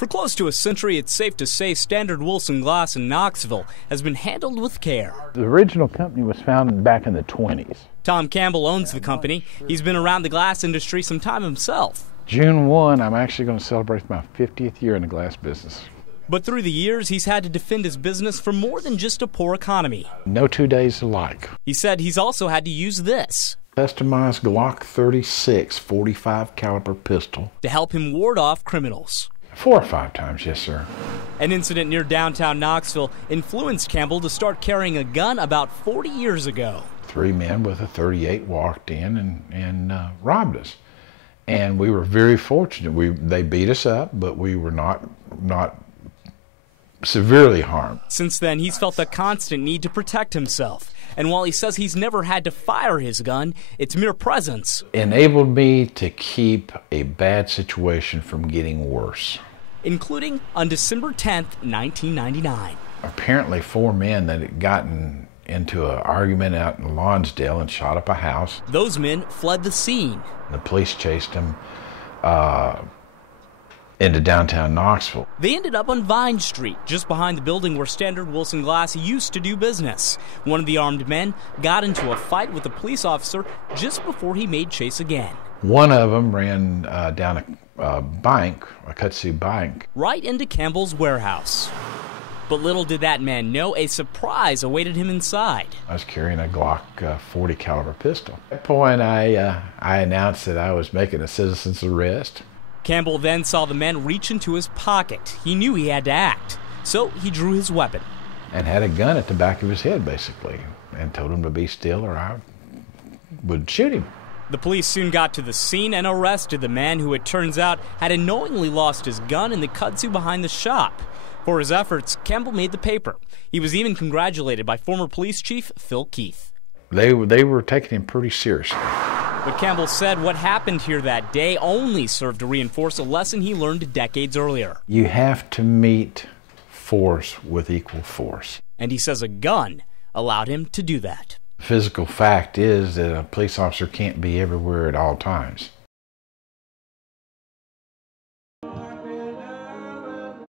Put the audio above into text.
For close to a century, it's safe to say Standard Wilson Glass in Knoxville has been handled with care. The original company was founded back in the 20s. Tom Campbell owns the company. He's been around the glass industry some time himself. June 1, I'm actually going to celebrate my 50th year in the glass business. But through the years, he's had to defend his business from more than just a poor economy. No 2 days alike. He said he's also had to use this. Customized Glock 36 45 caliber pistol. To help him ward off criminals. 4 or 5 times, yes, sir. An incident near downtown Knoxville influenced Campbell to start carrying a gun about 40 years ago. 3 men with a 38 walked in and robbed us. And we were very fortunate. They beat us up, but we were not severely harmed. Since then, he's felt the constant need to protect himself. And while he says he's never had to fire his gun, its mere presence enabled me to keep a bad situation from getting worse. Including on December 10th, 1999. Apparently 4 men that had gotten into an argument out in Lonsdale and shot up a house. Those men fled the scene. The police chased them into downtown Knoxville. They ended up on Vine Street, just behind the building where Standard Wilson Glass used to do business. One of the armed men got into a fight with a police officer just before he made chase again. One of them ran down a bank, a kudzu bank. Right into Campbell's warehouse. But little did that man know a surprise awaited him inside. I was carrying a Glock 40 caliber pistol. At that point, I announced that I was making a citizen's arrest. Campbell then saw the men reach into his pocket. He knew he had to act, so he drew his weapon. And had a gun at the back of his head, basically, and told him to be still or I would shoot him. The police soon got to the scene and arrested the man who, it turns out, had unknowingly lost his gun in the kudzu behind the shop. For his efforts, Campbell made the paper. He was even congratulated by former police chief Phil Keith. They were taking him pretty seriously. But Campbell said what happened here that day only served to reinforce a lesson he learned decades earlier. You have to meet force with equal force. And he says a gun allowed him to do that. The physical fact is that a police officer can't be everywhere at all times.